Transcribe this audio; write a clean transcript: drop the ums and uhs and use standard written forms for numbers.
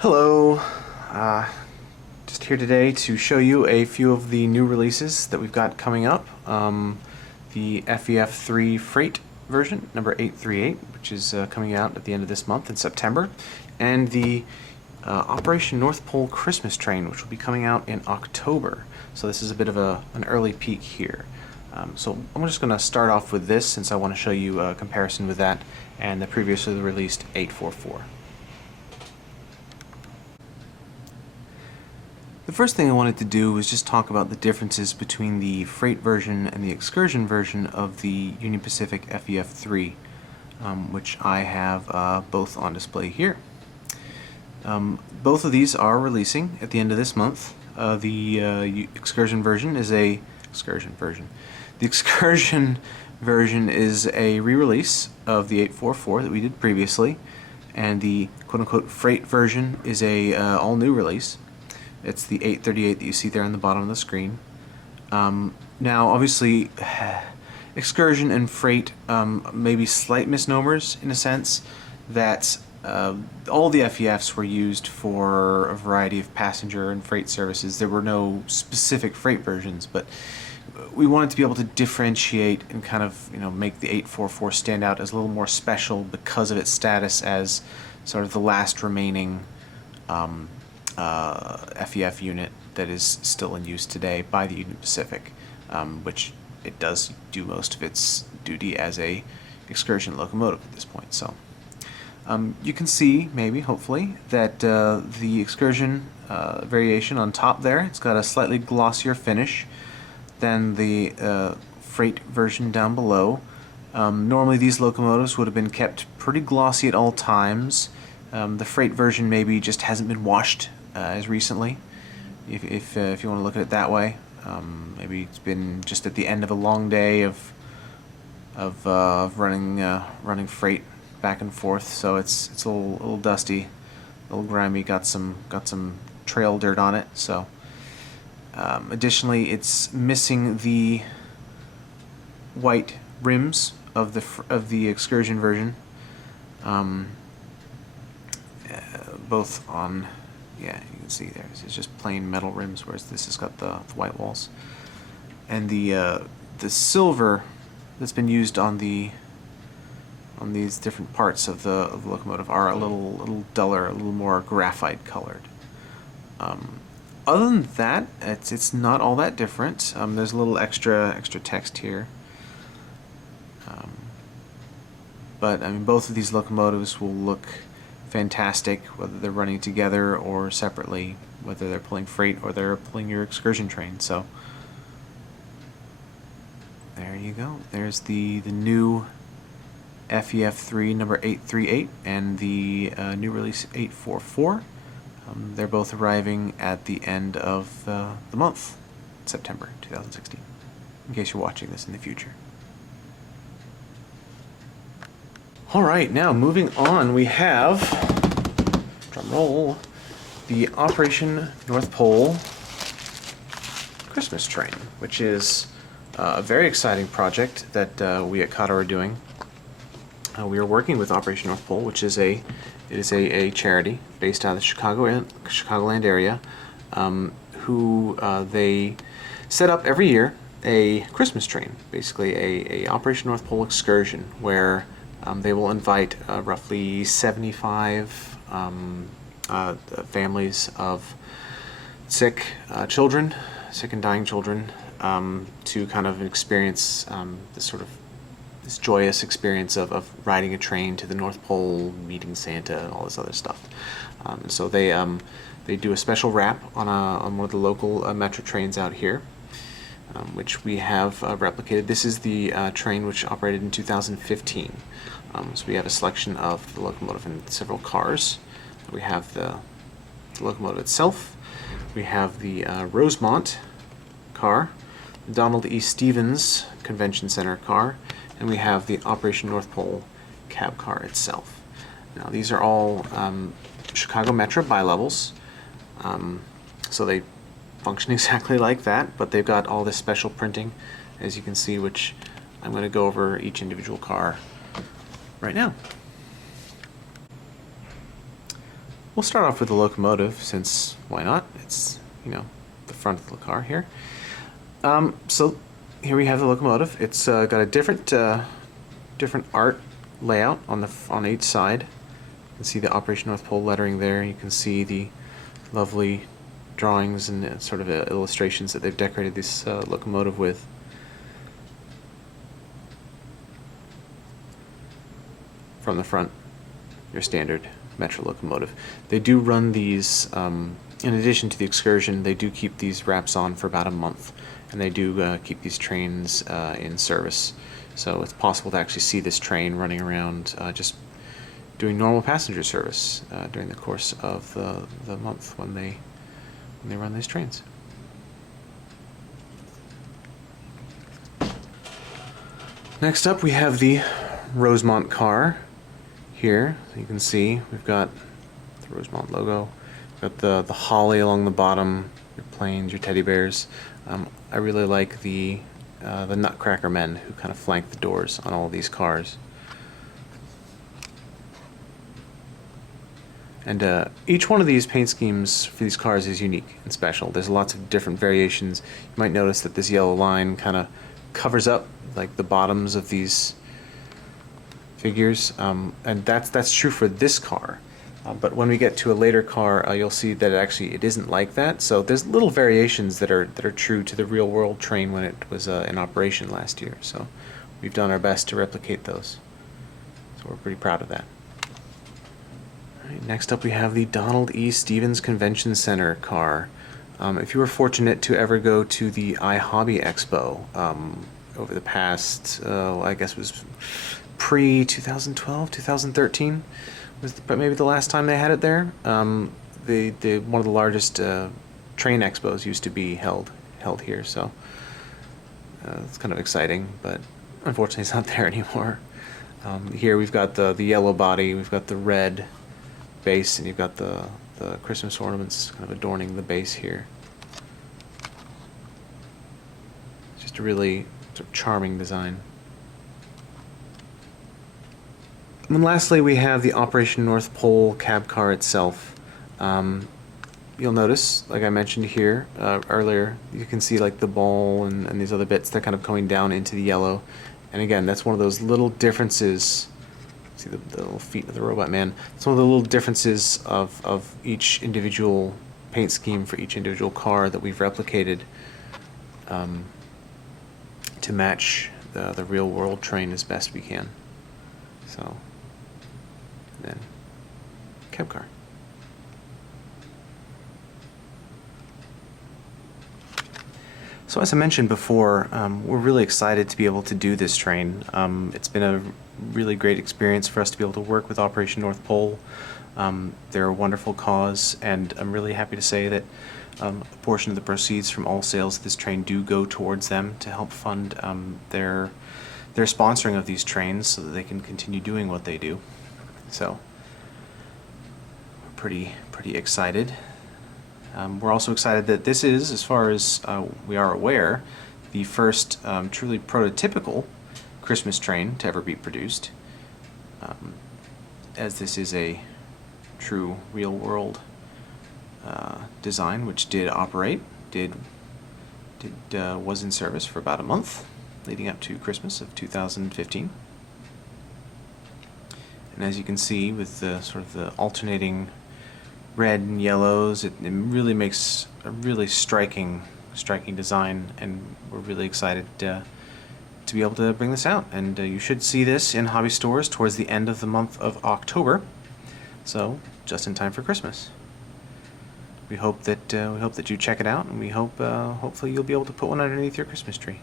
Hello, uh, just here today to show you a few of the new releases that we've got coming up. The FEF3 Freight version, number 838, which is coming out at the end of this month in September, and the Operation North Pole Christmas Train, which will be coming out in October. So this is a bit of an early peek here. So I'm just going to start off with this since I want to show you a comparison with that and the previously released 844. The first thing I wanted to do was just talk about the differences between the freight version and the excursion version of the Union Pacific FEF3, which I have both on display here. Both of these are releasing at the end of this month. The excursion version is a re-release of the 844 that we did previously, and the quote-unquote freight version is a all-new release. It's the 838 that you see there on the bottom of the screen. Now, obviously, excursion and freight may be slight misnomers in a sense that all the FEFs were used for a variety of passenger and freight services. There were no specific freight versions, but we wanted to be able to differentiate and kind of, make the 844 stand out as a little more special because of its status as sort of the last remaining FEF unit that is still in use today by the Union Pacific, which it does do most of its duty as a excursion locomotive at this point. So you can see, maybe, hopefully, that the excursion variation on top there, it's got a slightly glossier finish than the freight version down below. Normally these locomotives would have been kept pretty glossy at all times. The freight version maybe just hasn't been washed as recently, if you want to look at it that way. Maybe it's been just at the end of a long day of running freight back and forth, so it's a little dusty, a little grimy, got some trail dirt on it. So additionally, it's missing the white rims of the excursion version, both on, yeah, you can see there, it's just plain metal rims, whereas this has got the white walls. And the silver that's been used on these different parts of the locomotive are a little duller, a little more graphite colored. Other than that, it's not all that different. There's a little extra text here. But I mean, both of these locomotives will look fantastic whether they're running together or separately, whether they're pulling freight or they're pulling your excursion train. So there you go. There's the new FEF3 number 838 and the new release 844. They're both arriving at the end of the month, September 2016, in case you're watching this in the future. Alright, now moving on, we have, drum roll, the Operation North Pole Christmas Train, which is a very exciting project that we at CATA are doing. We are working with Operation North Pole, which is a charity based out of the Chicagoland area, who they set up every year a Christmas train, basically a Operation North Pole excursion, where they will invite roughly 75 families of sick and dying children, to kind of experience this joyous experience of riding a train to the North Pole, meeting Santa, and all this other stuff. And so they do a special wrap on one of the local metro trains out here, which we have replicated. This is the train which operated in 2015. So we have a selection of the locomotive and several cars. We have the locomotive itself. We have the Rosemont car, the Donald E. Stevens Convention Center car, and we have the Operation North Pole cab car itself. Now these are all Chicago Metro bilevels, so they function exactly like that, but they've got all this special printing, as you can see, which I'm going to go over each individual car right now. We'll start off with the locomotive, since why not? It's, you know, the front of the car here. So here we have the locomotive. It's got a different art layout on each side. You can see the Operation North Pole lettering there. You can see the lovely drawings and sort of illustrations that they've decorated this locomotive with. From the front, your standard Metro locomotive. They do run these, in addition to the excursion, they do keep these wraps on for about a month, and they do keep these trains in service. So it's possible to actually see this train running around just doing normal passenger service during the course of the month when they run these trains. Next up, we have the Rosemont car. Here, you can see we've got the Rosemont logo. We've got the holly along the bottom, your planes, your teddy bears. I really like the Nutcracker men who kind of flank the doors on all of these cars. And each one of these paint schemes for these cars is unique and special. There's lots of different variations. You might notice that this yellow line kind of covers up like the bottoms of these figures, and that's true for this car. But when we get to a later car, you'll see that it isn't like that. So there's little variations that are true to the real world train when it was in operation last year. So we've done our best to replicate those. So we're pretty proud of that. All right, next up we have the Donald E. Stevens Convention Center car. If you were fortunate to ever go to the iHobby Expo over the past, I guess it was pre-2012, 2013 was maybe the last time they had it there. One of the largest train expos used to be held here, so it's kind of exciting, but unfortunately it's not there anymore. Here we've got the yellow body, we've got the red base, and you've got the Christmas ornaments kind of adorning the base here. It's just a really sort of charming design. And then lastly, we have the Operation North Pole cab car itself. You'll notice, like I mentioned here earlier, you can see like the ball and these other bits, they're kind of going down into the yellow. And again, that's one of those little differences. See the little feet of the robot man. It's one of the little differences of each individual paint scheme for each individual car that we've replicated to match the real world train as best we can. So, then cab car. So as I mentioned before, we're really excited to be able to do this train. It's been a really great experience for us to be able to work with Operation North Pole. They're a wonderful cause, and I'm really happy to say that a portion of the proceeds from all sales of this train do go towards them to help fund their sponsoring of these trains so that they can continue doing what they do. So we're pretty excited. We're also excited that this is, as far as we are aware, the first truly prototypical Christmas train to ever be produced, as this is a true real-world design which did operate, was in service for about a month leading up to Christmas of 2015. And as you can see, with the sort of the alternating red and yellows, it really makes a really striking design, and we're really excited to be able to bring this out. And you should see this in hobby stores towards the end of the month of October, so just in time for Christmas. We hope that you check it out, and we hope hopefully you'll be able to put one underneath your Christmas tree.